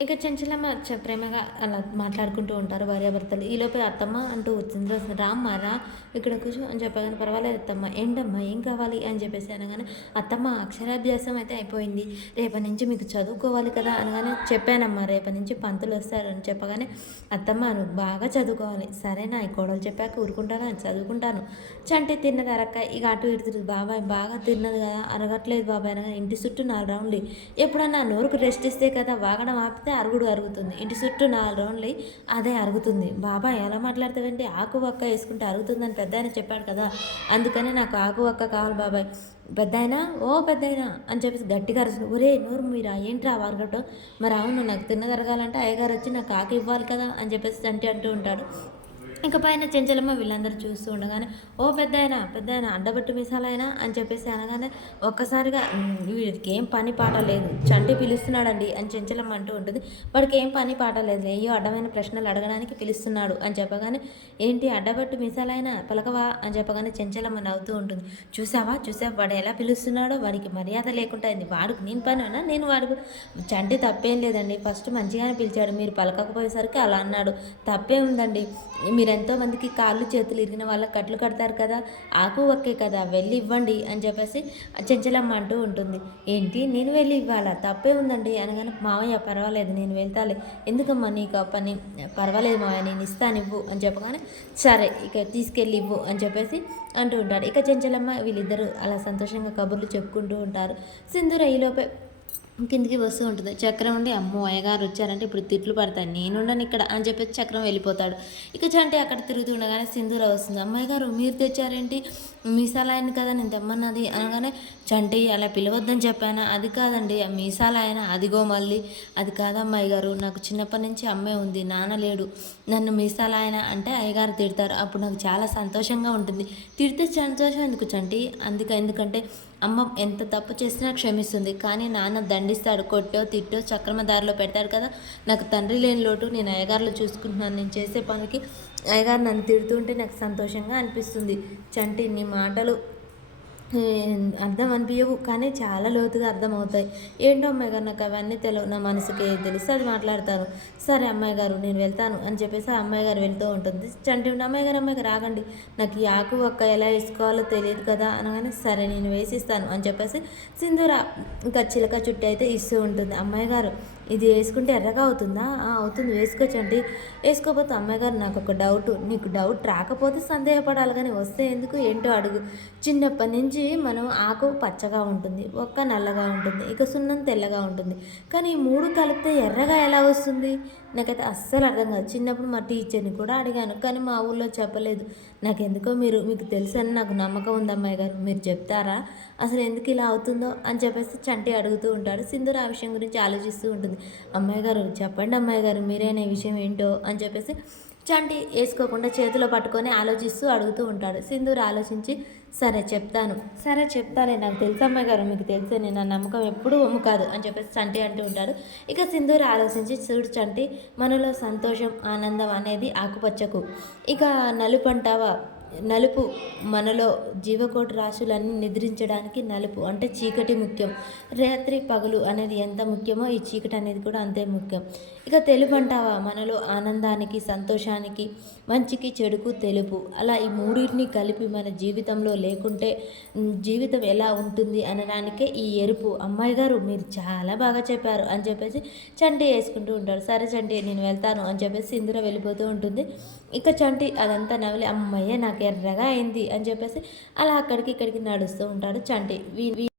ఇక చెంచలమ్మ ప్రేమగా అలా మాట్లాడుకుంటూ ఉంటారు భార్యాభర్తలు. ఈలోపే అత్తమ్మ అంటూ వచ్చింది. "రామ్మా రా, ఇక్కడ కూర్చో" అని చెప్పగానే, "పర్వాలేదు అత్తమ్మ, ఏంటమ్మా ఏం కావాలి" అని చెప్పేసి అనగానే, "అత్తమ్మ అక్షరాభ్యాసం అయితే అయిపోయింది. రేపటి నుంచి మీకు చదువుకోవాలి కదా" అనగానే, "చెప్పానమ్మా రేపటి నుంచి పంతులు వస్తారు" అని చెప్పగానే, "అత్తమ్మ నువ్వు బాగా చదువుకోవాలి. సరేనా, ఈ కోడలు చెప్పాక ఊరుకుంటానా, చదువుకుంటాను." చంటి తిన్నది అరక్క, ఇక అటు ఇటు తిరుగుతుంది. "బాబాయ్ బాగా తిన్నది కదా, అరగట్లేదు బాబాయ్" అనగానే, "ఇంటి చుట్టూ 4 రౌండ్లు ఎప్పుడన్నా నోరుకు రెస్ట్ ఇస్తే కదా, వాగడం ఆపితే అరుగుడు అరుగుతుంది. ఇంటి చుట్టూ 4 రౌండ్లు అదే అరుగుతుంది." "బాబాయ్ ఎలా మాట్లాడతావేంటి, ఆకు వక్క వేసుకుంటే అరుగుతుందని పెద్దాయన చెప్పాడు కదా, అందుకనే నాకు ఆకు వక్క కావాలి బాబాయ్." "పెద్దాయనా, ఓ పెద్దాయనా" అని చెప్పేసి గట్టిగా అరుస్తుంది. "ఒరేయ్ నోరు మీరా, ఏంట్రా వరగటం? మరి అవును, నాకు తిన్నది అరగాలంటే అయ్యగారు వచ్చి నాకు ఆకు ఇవ్వాలి కదా" అని చెప్పేసి చంటి అంటూ ఉంటాడు. ఇంక పైన చెంచలమ్మ వీళ్ళందరూ చూస్తూ ఉండగానే, "ఓ పెద్దాయన, పెద్దాయన అడ్డబెట్టు మీసాలాయన" అని చెప్పేసి అనగానే, ఒక్కసారిగా వీడికి ఏం పని పాట లేదు, చంటి పిలుస్తున్నాడండి అని చెంచలమ్మ అంటూ ఉంటుంది. వాడికి ఏం పని పాట లేదు, అయ్యో అడ్డమైన ప్రశ్నలు అడగడానికి పిలుస్తున్నాడు అని చెప్పగానే, "ఏంటి అడ్డబెట్టు మీసాలాయన పలకవా" అని చెప్పగానే చెంచలమ్మ నవ్వుతూ ఉంటుంది. "చూసావా చూసావా, వాడు ఎలా పిలుస్తున్నాడో, వాడికి మర్యాద లేకుండా అయింది. వాడికి నేను పనేనా, నేను వాడికి." "చంటి తప్పేం లేదండి, ఫస్ట్ మంచిగానే పిలిచాడు, మీరు పలకకపోయేసరికి అలా అన్నాడు, తప్పే ఉందండి. మీరెంతో మందికి కాళ్ళు చేతులు ఇరిగిన వాళ్ళకి కట్లు కడతారు కదా, ఆకు ఒక్కే కదా, వెళ్ళి ఇవ్వండి" అని చెప్పేసి చెంచలమ్మ అంటూ ఉంటుంది. "ఏంటి నేను వెళ్ళి ఇవ్వాలా, తప్పే ఉందండి" అనగానే, "మావయ్య పర్వాలేదు నేను వెళ్తాలే, ఎందుకమ్మా నీకు ఆ పని, పర్వాలేదు మావయ్య నేను ఇస్తాను ఇవ్వు" అని చెప్పగానే, "సరే ఇక తీసుకెళ్ళి ఇవ్వు" అని చెప్పేసి అంటూ ఉంటాడు. ఇక చెంచలమ్మ వీళ్ళిద్దరూ అలా సంతోషంగా కబుర్లు చెప్పుకుంటూ ఉంటారు. సింధూర ఈలోపే కిందికి వస్తూ ఉంటుంది. చక్రం ఉండి, "అమ్మో అయ్యగారు వచ్చారంటే ఇప్పుడు తిట్లు పడతాయి, నేనుండను ఇక్కడ" అని చెప్పేసి చక్రం వెళ్ళిపోతాడు. ఇక చంటి అక్కడ తిరుగుతూ ఉండగానే సింధూర వస్తుంది. "అమ్మాయి గారు మీరు తెచ్చారేంటి, మీసాలాయన కదా నేను తెమ్మన్నది" అనగానే, "చంటి అలా పిలవద్దని చెప్పానా, అది కాదండి ఆ మీసాలాయన అదిగో మళ్ళీ, అది కాదమ్మాయి గారు, నాకు చిన్నప్పటి నుంచి అమ్మే ఉంది, నాన్న లేడు, నన్ను మీసాలాయన అంటే అయ్యగారు తిడతారు, అప్పుడు నాకు చాలా సంతోషంగా ఉంటుంది." "తిడితే సంతోషం ఎందుకు చంటి, ఎందుకంటే అమ్మ ఎంత తప్పు చేసినా క్షమిస్తుంది, కానీ నాన్న దండిస్తాడు, కొట్టో తిట్టో సక్రమ దారిలో పెడతాడు కదా, నాకు తండ్రి లేని లోటు నేను అయ్యగారులో చూసుకుంటున్నాను, నేను చేసే పనికి అయ్యగారు నన్ను తిడుతుంటే నాకు సంతోషంగా అనిపిస్తుంది. చంటి నీ మాటలు అర్థం అనిపించవు, కానీ చాలా లోతుగా అర్థమవుతాయి. ఏంటో అమ్మాయి గారు నాకు అవన్నీ తెలియవు, నా మనసుకి ఏది తెలిస్తే అది మాట్లాడతాను. సరే అమ్మాయి గారు నేను వెళ్తాను" అని చెప్పేసి ఆ అమ్మాయి గారు వెళ్తూ ఉంటుంది. చంటి ఉండి, "అమ్మాయి గారు ఆగండి, నాకు ఈ ఆకు ఒక్క ఎలా వేసుకోవాలో తెలియదు కదా" అనగానే, "సరే నేను వేసిస్తాను" అని చెప్పేసి సింధూర ఇంకా చిలక చుట్టి అయితే ఇస్తూ ఉంటుంది. "అమ్మాయి గారు ఇది వేసుకుంటే ఎర్రగా అవుతుందా?" అవుతుంది, వేసుకోవచ్చండి." "వేసుకోకపోతే అమ్మాయి గారు నాకు ఒక డౌట్, నీకు డౌట్ రాకపోతే సందేహపడాలి కానీ వస్తే ఎందుకు, ఏంటో అడుగు. చిన్నప్పటి నుంచి మనం ఆకు పచ్చగా ఉంటుంది, ఒక్క నల్లగా ఉంటుంది, ఇక సున్నం తెల్లగా ఉంటుంది, కానీ ఈ 3 కలిపితే ఎర్రగా ఎలా వస్తుంది? నాకైతే అస్సలు అర్థం కాదు. చిన్నప్పుడు మా టీచర్ని కూడా అడిగాను, కానీ మా ఊళ్ళో చెప్పలేదు. నాకెందుకో మీకు తెలుసని నాకు నమ్మకం ఉంది అమ్మాయి గారు, మీరు చెప్తారా అసలు ఎందుకు ఇలా అవుతుందో" అని చెప్పేసి చంటి అడుగుతూ ఉంటాడు. సింధూర ఆ విషయం గురించి ఆలోచిస్తూ ఉంటుంది. "అమ్మాయి గారు చెప్పండి అమ్మాయి గారు, మీరైనా ఈ విషయం ఏంటో" అని చెప్పేసి చంటి వేసుకోకుండా చేతిలో పట్టుకొని ఆలోచిస్తూ అడుగుతూ ఉంటాడు. సింధూర ఆలోచించి, "సరే చెప్తాను, సరే చెప్తాలే, నాకు తెలుసు అమ్మాయి గారు, మీకు తెలిసే, నేను నా నమ్మకం ఎప్పుడూ ఒమ్ము కాదు" అని చెప్పేసి చంటి అంటూ ఉంటాడు. ఇక సింధూర ఆలోచించి, "చూడు చంటి, మనలో సంతోషం ఆనందం అనేది ఆకుపచ్చకు, ఇక నలుపు అంటావా, నలుపు మనలో జీవకోటి రాశులన్నీ నిద్రించడానికి నలుపు అంటే చీకటి ముఖ్యం. రాత్రి పగలు అనేది ఎంత ముఖ్యమో ఈ చీకటి అనేది కూడా అంతే ముఖ్యం. ఇక తెలుపు అంటావా, మనలో ఆనందానికి సంతోషానికి మంచికి చెడుకు తెలుపు. అలా ఈ మూడింటిని కలిపి మన జీవితంలో లేకుంటే జీవితం ఎలా ఉంటుంది అనడానికే ఈ ఎరుపు. అమ్మాయి గారు మీరు చాలా బాగా చెప్పారు" అని చెప్పేసి చంటి వేసుకుంటూ ఉంటాడు. "సరే చంటి నేను వెళ్తాను" అని చెప్పేసి సింధూర వెళ్ళిపోతూ ఉంటుంది. ఇక చంటి అదంతా నవలి, "అమ్మయ్య నాకు ఎర్రగా అయింది" అని చెప్పేసి అలా అక్కడికి ఇక్కడికి నడుస్తూ ఉంటాడు చంటి.